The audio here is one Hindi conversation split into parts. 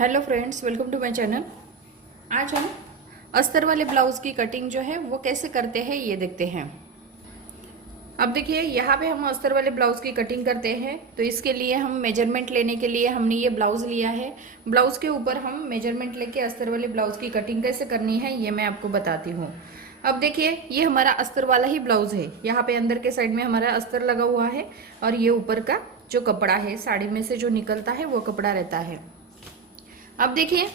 Hello friends, welcome to my channel. आज हम अस्तर वाले ब्लाउज़ की कटिंग जो है वो कैसे करते हैं ये देखते हैं। अब देखिए, यहाँ पे हम अस्तर वाले ब्लाउज़ की कटिंग करते हैं तो इसके लिए हम मेजरमेंट लेने के लिए हमने ये ब्लाउज़ लिया है। ब्लाउज़ के ऊपर हम मेजरमेंट लेके अस्तर वाले ब्लाउज़ की कटिंग कैसे करनी है ये मैं आपको बताती हूँ। अब देखिए, ये हमारा अस्तर वाला ही ब्लाउज़ है। यहाँ पे अंदर के साइड में हमारा अस्तर लगा हुआ है और ये ऊपर का जो कपड़ा है, साड़ी में से जो निकलता है वो कपड़ा रहता है। अब देखिए,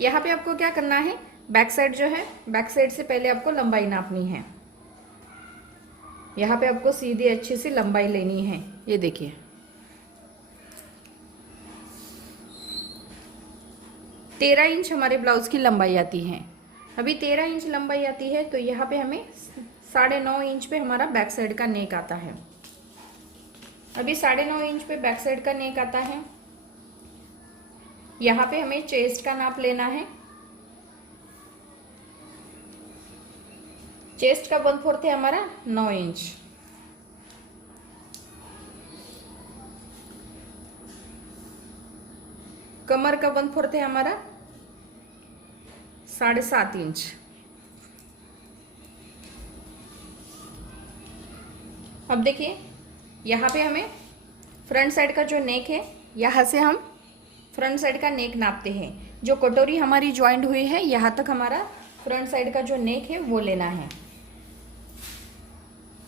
यहाँ पे आपको क्या करना है, बैक साइड जो है, बैक साइड से पहले आपको लंबाई नापनी है। यहाँ पे आपको सीधी अच्छी सी लंबाई लेनी है। ये देखिए, 13 इंच हमारे ब्लाउज की लंबाई आती है। अभी 13 इंच लंबाई आती है तो यहाँ पे हमें 9.5 इंच पे हमारा बैक साइड का नेक आता है। अभी 9.5 इंच पे बैक साइड का नेक आता है। यहाँ पे हमें चेस्ट का नाप लेना है। चेस्ट का 1/4 है हमारा 9 इंच। कमर का 1/4 है हमारा 7.5 इंच। अब देखिए, यहाँ पे हमें फ्रंट साइड का जो नेक है, यहाँ से हम फ्रंट साइड का नेक नापते हैं। जो कटोरी हमारी ज्वाइंट हुई है यहाँ तक हमारा फ्रंट साइड का जो नेक है वो लेना है।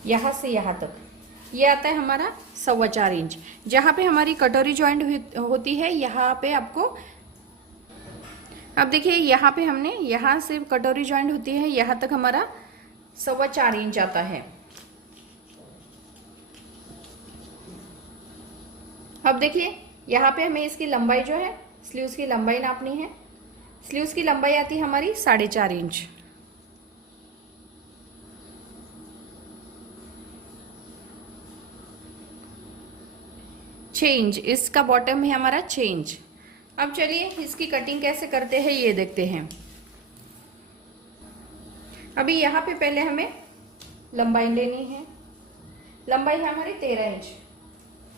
यहाँ से यहाँ तक ये आता है हमारा 4.25 इंच। जहाँ पे हमारी कटोरी ज्वाइंट होती है यहाँ पे आपको, अब देखिए, यहाँ पे हमने यहाँ से कटोरी ज्वाइंट होती है यहाँ तक हमारा 4.25 इंच आता है। अब देखिए, यहाँ पे हमें इसकी लंबाई जो है, स्लीव्स की लंबाई नापनी है। स्लीव्स की लंबाई आती है हमारी 4.5 इंच। छः इंच इसका बॉटम है हमारा 6 इंच। अब चलिए इसकी कटिंग कैसे करते हैं ये देखते हैं। अभी यहाँ पे पहले हमें लंबाई लेनी है। लंबाई है हमारी 13 इंच,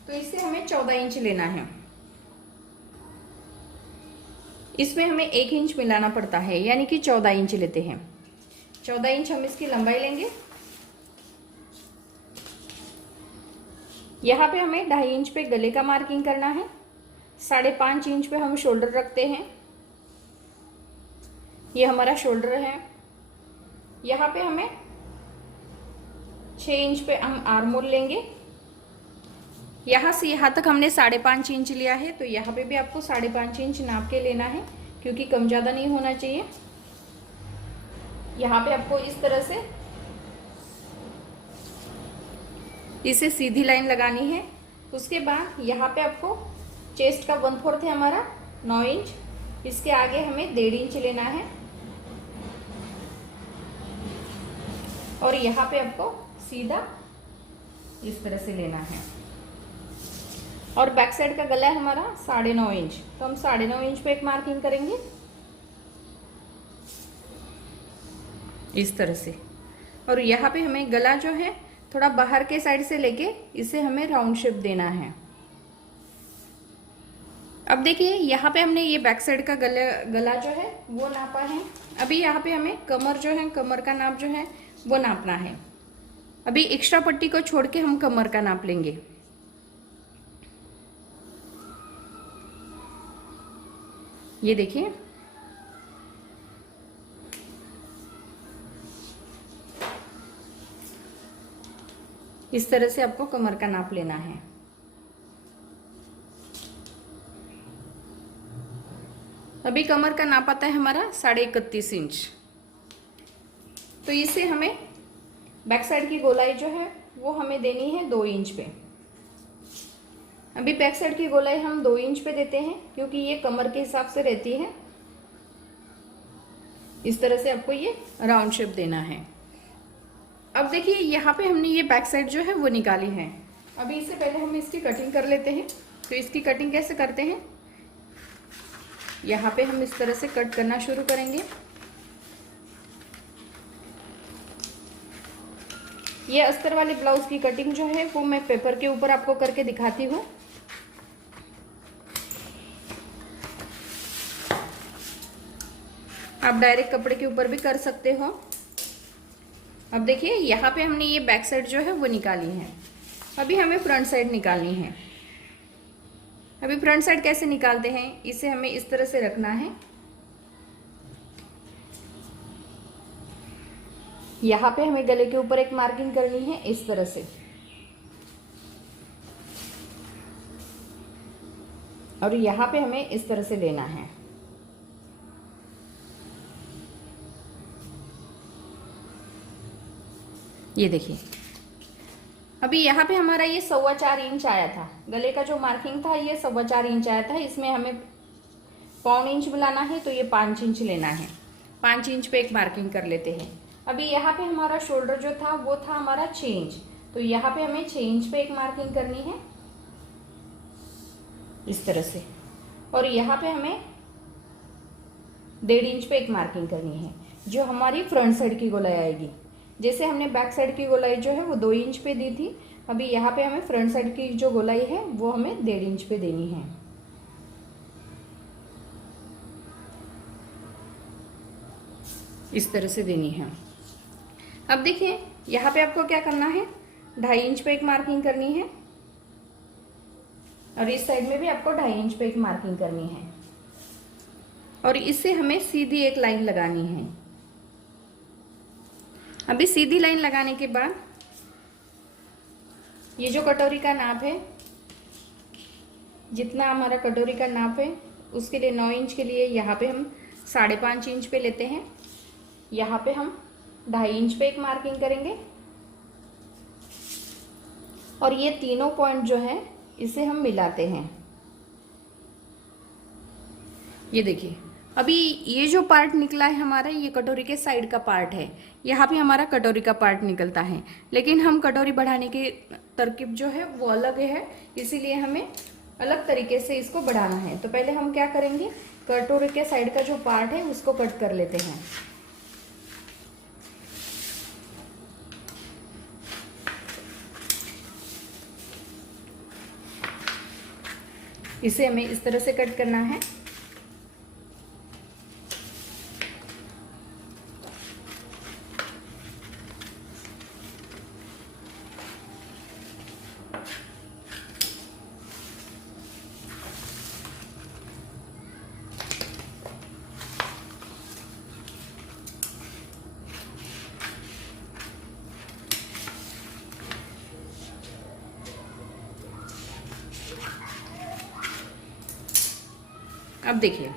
तो इससे हमें 14 इंच लेना है। इसमें हमें 1 इंच मिलाना पड़ता है, यानी कि 14 इंच लेते हैं। 14 इंच हम इसकी लंबाई लेंगे। यहाँ पे हमें 2.5 इंच पे गले का मार्किंग करना है। 5.5 इंच पे हम शोल्डर रखते हैं। ये हमारा शोल्डर है। यहाँ पे हमें 6 इंच पे हम आर्म होल लेंगे। यहाँ से यहाँ तक हमने 5.5 इंच लिया है, तो यहाँ पे भी आपको 5.5 इंच नाप के लेना है, क्योंकि कम ज़्यादा नहीं होना चाहिए। यहाँ पे आपको इस तरह से इसे सीधी लाइन लगानी है। उसके बाद यहाँ पे आपको चेस्ट का 1/4 है हमारा 9 इंच, इसके आगे हमें 1.5 इंच लेना है। और यहाँ पे आपको सीधा इस तरह से लेना है। और बैक साइड का गला है हमारा 9.5 इंच, तो हम 9.5 इंच पे एक मार्किंग करेंगे इस तरह से। और यहाँ पे हमें गला जो है थोड़ा बाहर के साइड से लेके इसे हमें राउंड शेप देना है। अब देखिए, यहाँ पे हमने ये बैक साइड का गला जो है वो नापा है। अभी यहाँ पे हमें कमर जो है, कमर का नाप जो है वो नापना है। अभी एक्स्ट्रा पट्टी को छोड़ के हम कमर का नाप लेंगे। ये देखिए, इस तरह से आपको कमर का नाप लेना है। अभी कमर का नाप आता है हमारा 31.5 इंच। तो इसे हमें बैक साइड की गोलाई जो है वो हमें देनी है 2 इंच पे। अभी बैक साइड की गोलाई हम 2 इंच पे देते हैं, क्योंकि ये कमर के हिसाब से रहती है। इस तरह से आपको ये राउंड शेप देना है। अब देखिए, यहाँ पे हमने ये बैक साइड जो है वो निकाली है। अभी इससे पहले हम इसकी कटिंग कर लेते हैं। तो इसकी कटिंग कैसे करते हैं, यहाँ पे हम इस तरह से कट करना शुरू करेंगे। ये अस्तर वाले ब्लाउज की कटिंग जो है वो मैं पेपर के ऊपर आपको करके दिखाती हूँ। आप डायरेक्ट कपड़े के ऊपर भी कर सकते हो। अब देखिए यहाँ पे हमने ये बैक साइड जो है वो निकाली है। अभी हमें फ्रंट साइड निकालनी है। अभी फ्रंट साइड कैसे निकालते हैं, इसे हमें इस तरह से रखना है। यहाँ पे हमें गले के ऊपर एक मार्किंग करनी है इस तरह से, और यहाँ पे हमें इस तरह से लेना है। ये देखिए अभी यहाँ पे हमारा ये 4.25 इंच आया था। गले का जो मार्किंग था ये 4.25 इंच आया था। इसमें हमें 1.25 इंच बुलाना है, तो ये 5 इंच लेना है। 5 इंच पे एक मार्किंग कर लेते हैं। अभी यहाँ पे हमारा शोल्डर जो था वो था हमारा 6 इंच, तो यहाँ पे हमें 6 इंच पे एक मार्किंग करनी है इस तरह से, और यहाँ पे हमें 1.5 इंच पे एक मार्किंग करनी है जो हमारी फ्रंट साइड की गोलाई आएगी। जैसे हमने बैक साइड की गोलाई जो है वो 2 इंच पे दी थी, अभी यहाँ पे हमें फ्रंट साइड की जो गोलाई है वो हमें 1.5 इंच पे देनी है। इस तरह से देनी है। अब देखिए यहाँ पे आपको क्या करना है, 2.5 इंच पे एक मार्किंग करनी है, और इस साइड में भी आपको 2.5 इंच पे एक मार्किंग करनी है, और इससे हमें सीधी एक लाइन लगानी है। अभी सीधी लाइन लगाने के बाद ये जो कटोरी का नाप है, जितना हमारा कटोरी का नाप है उसके लिए 9 इंच के लिए यहाँ पे हम 5.5 इंच पे लेते हैं। यहाँ पे हम 2.5 इंच पे एक मार्किंग करेंगे, और ये तीनों पॉइंट जो है इसे हम मिलाते हैं। ये देखिए अभी ये जो पार्ट निकला है हमारा, ये कटोरी के साइड का पार्ट है। यहाँ पे हमारा कटोरी का पार्ट निकलता है, लेकिन हम कटोरी बढ़ाने की तरकीब जो है वो अलग है, इसीलिए हमें अलग तरीके से इसको बढ़ाना है। तो पहले हम क्या करेंगे, कटोरी के साइड का जो पार्ट है उसको कट कर लेते हैं। इसे हमें इस तरह से कट करना है। अब देखिए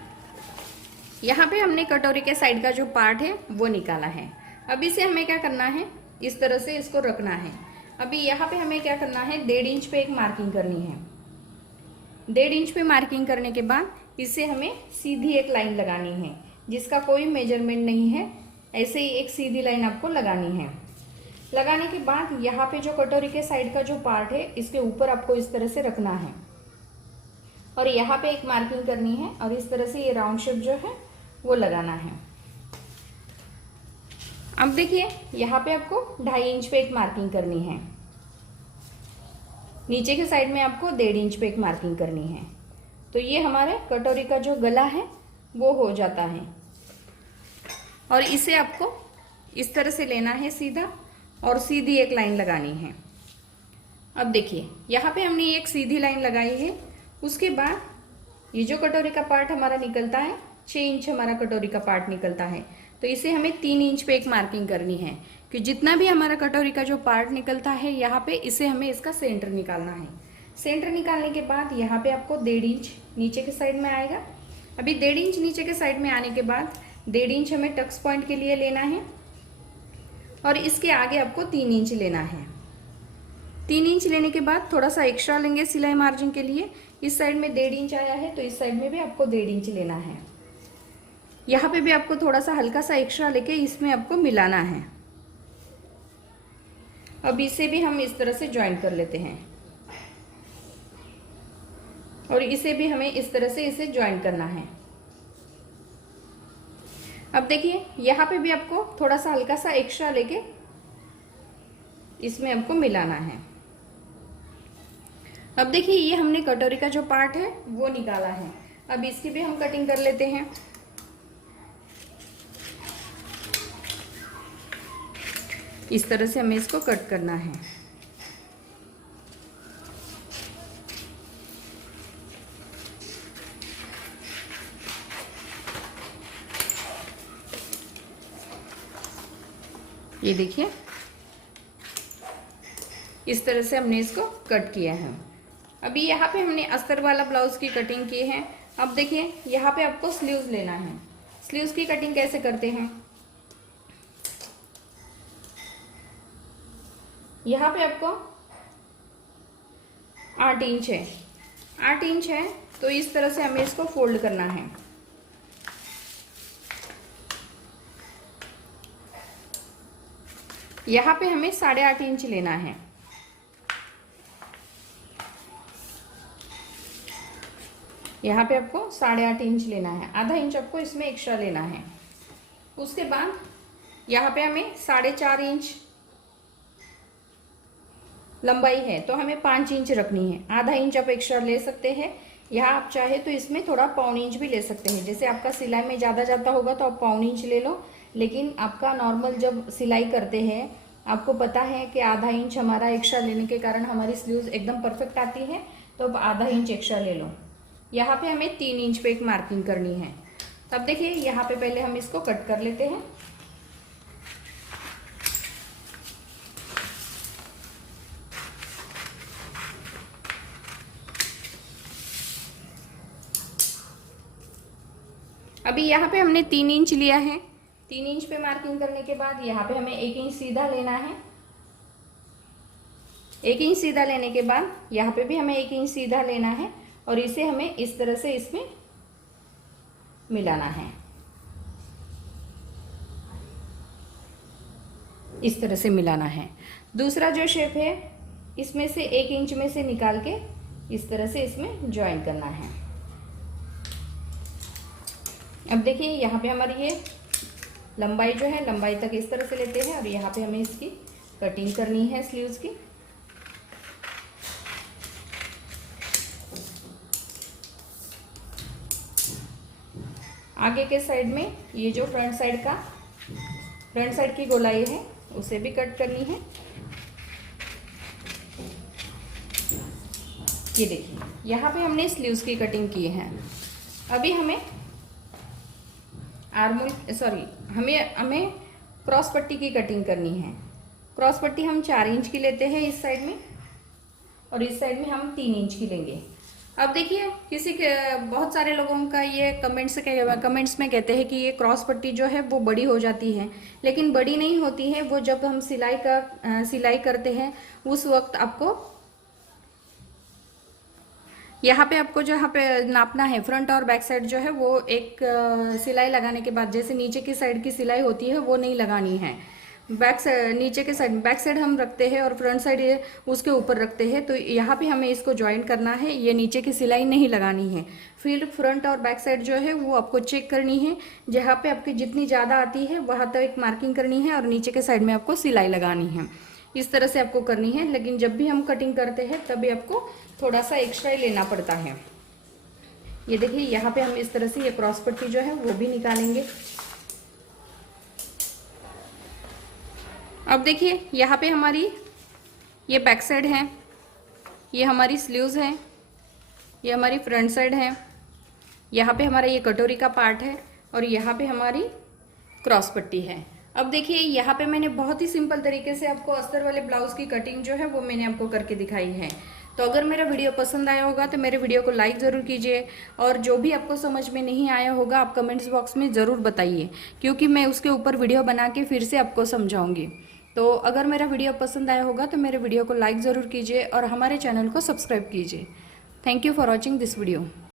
यहाँ पे हमने कटोरी के साइड का जो पार्ट है वो निकाला है। अब इसे हमें क्या करना है, इस तरह से इसको रखना है। अभी यहाँ पे हमें क्या करना है, 1.5 इंच पे एक मार्किंग करनी है। 1.5 इंच पे मार्किंग करने के बाद इसे हमें सीधी एक लाइन लगानी है, जिसका कोई मेजरमेंट नहीं है। ऐसे ही एक सीधी लाइन आपको लगानी है। लगाने के बाद यहाँ पे जो कटोरी के साइड का जो पार्ट है इसके ऊपर आपको इस तरह से रखना है, और यहाँ पे एक मार्किंग करनी है, और इस तरह से ये राउंड शेप जो है वो लगाना है। अब देखिए यहाँ पे आपको 2.5 इंच पे एक मार्किंग करनी है। नीचे के साइड में आपको 1.5 इंच पे एक मार्किंग करनी है। तो ये हमारे कटोरी का जो गला है वो हो जाता है, और इसे आपको इस तरह से लेना है सीधा, और सीधी एक लाइन लगानी है। अब देखिए यहाँ पे हमने एक सीधी लाइन लगाई है। उसके बाद ये जो कटोरी का पार्ट हमारा निकलता है, 6 इंच हमारा कटोरी का पार्ट निकलता है, तो इसे हमें 3 इंच पे एक मार्किंग करनी है कि जितना भी हमारा कटोरी का जो पार्ट निकलता है यहाँ पे, इसे हमें इसका सेंटर निकालना है। सेंटर निकालने के बाद यहाँ पे आपको 1.5 इंच नीचे के साइड में आएगा। अभी 1.5 इंच नीचे के साइड में आने के बाद 1.5 इंच हमें टक्स पॉइंट के लिए लेना है, और इसके आगे आपको 3 इंच लेना है। 3 इंच लेने के बाद थोड़ा सा एक्स्ट्रा लेंगे सिलाई मार्जिन के लिए। इस साइड में 1.5 इंच आया है, तो इस साइड में भी आपको 1.5 इंच लेना है। यहाँ पे भी आपको थोड़ा सा हल्का सा एक्स्ट्रा लेके इसमें आपको मिलाना है। अब इसे भी हम इस तरह से ज्वाइन कर लेते हैं, और इसे भी हमें इस तरह से इसे ज्वाइन करना है। अब देखिए यहाँ पे भी आपको थोड़ा सा हल्का सा एक्स्ट्रा लेके इसमें आपको मिलाना है। अब देखिए ये हमने कटोरी का जो पार्ट है वो निकाला है। अब इसकी भी हम कटिंग कर लेते हैं। इस तरह से हमें इसको कट करना है। ये देखिए इस तरह से हमने इसको कट किया है। अभी यहाँ पे हमने अस्तर वाला ब्लाउज की कटिंग की है। अब देखिए यहाँ पे आपको स्लीव्स लेना है। स्लीव्स की कटिंग कैसे करते हैं, यहाँ पे आपको 8 इंच है, 8 इंच है, तो इस तरह से हमें इसको फोल्ड करना है। यहाँ पे हमें 8.5 इंच लेना है। यहाँ पे आपको 8.5 इंच लेना है, आधा इंच आपको इसमें एक्स्ट्रा लेना है। उसके बाद यहाँ पे हमें 4.5 इंच लंबाई है, तो हमें 5 इंच रखनी है। आधा इंच आप एक्स्ट्रा ले सकते हैं। यहाँ आप चाहे तो इसमें थोड़ा 1/4 इंच भी ले सकते हैं। जैसे आपका सिलाई में ज़्यादा जाता होगा तो आप 1/4 इंच ले लो, लेकिन आपका नॉर्मल जब सिलाई करते हैं आपको पता है कि आधा इंच हमारा एक्स्ट्रा लेने के कारण हमारी स्लीव्स एकदम परफेक्ट आती है, तो अब आधा इंच एक्स्ट्रा ले लो। यहाँ पे हमें 3 इंच पे एक मार्किंग करनी है। तब देखिए यहाँ पे पहले हम इसको कट कर लेते हैं। अभी यहाँ पे हमने 3 इंच लिया है। 3 इंच पे मार्किंग करने के बाद यहाँ पे हमें 1 इंच सीधा लेना है। 1 इंच सीधा लेने के बाद यहाँ पे भी हमें 1 इंच सीधा लेना है और इसे हमें इस तरह से इसमें मिलाना है। इस तरह से मिलाना है। दूसरा जो शेप है इसमें से 1 इंच में से निकाल के इस तरह से इसमें ज्वाइन करना है। अब देखिए यहाँ पे हमारी ये लंबाई जो है, लंबाई तक इस तरह से लेते हैं और यहाँ पे हमें इसकी कटिंग करनी है स्लीव्स की। आगे के साइड में ये जो फ्रंट साइड की गोलाई है उसे भी कट करनी है। ये देखिए यहाँ पे हमने स्लीव्स की कटिंग की है। अभी हमें हमें क्रॉस पट्टी की कटिंग करनी है। क्रॉस पट्टी हम 4 इंच की लेते हैं इस साइड में, और इस साइड में हम 3 इंच की लेंगे। अब देखिए बहुत सारे लोगों का ये कमेंट्स में कहते हैं कि ये क्रॉस पट्टी जो है वो बड़ी हो जाती है, लेकिन बड़ी नहीं होती है। वो जब हम सिलाई करते हैं उस वक्त आपको यहाँ पे नापना है। फ्रंट और बैक साइड जो है वो एक सिलाई लगाने के बाद, जैसे नीचे की साइड की सिलाई होती है वो नहीं लगानी है। बैक साइड हम रखते हैं और फ्रंट साइड उसके ऊपर रखते हैं, तो यहाँ पे हमें इसको ज्वाइन करना है। ये नीचे की सिलाई नहीं लगानी है। फिर फ्रंट और बैक साइड जो है वो आपको चेक करनी है। जहाँ पे आपकी जितनी ज़्यादा आती है वहाँ तक एक मार्किंग करनी है और नीचे के साइड में आपको सिलाई लगानी है। इस तरह से आपको करनी है, लेकिन जब भी हम कटिंग करते हैं तभी आपको थोड़ा सा एक्स्ट्रा ही लेना पड़ता है। ये देखिए यहाँ पे हम इस तरह से ये क्रॉस पट्टी जो है वो भी निकालेंगे। अब देखिए यहाँ पे हमारी ये बैक साइड है, ये हमारी स्लीव्स है, ये हमारी फ्रंट साइड है, यहाँ पे हमारा ये कटोरी का पार्ट है और यहाँ पे हमारी क्रॉस पट्टी है। अब देखिए यहाँ पे मैंने बहुत ही सिंपल तरीके से आपको अस्तर वाले ब्लाउज की कटिंग जो है वो मैंने आपको करके दिखाई है। तो अगर मेरा वीडियो पसंद आया होगा तो मेरे वीडियो को लाइक ज़रूर कीजिए, और जो भी आपको समझ में नहीं आया होगा आप कमेंट्स बॉक्स में ज़रूर बताइए, क्योंकि मैं उसके ऊपर वीडियो बना के फिर से आपको समझाऊंगी। तो अगर मेरा वीडियो पसंद आया होगा तो मेरे वीडियो को लाइक ज़रूर कीजिए और हमारे चैनल को सब्सक्राइब कीजिए। Thank you for watching this video.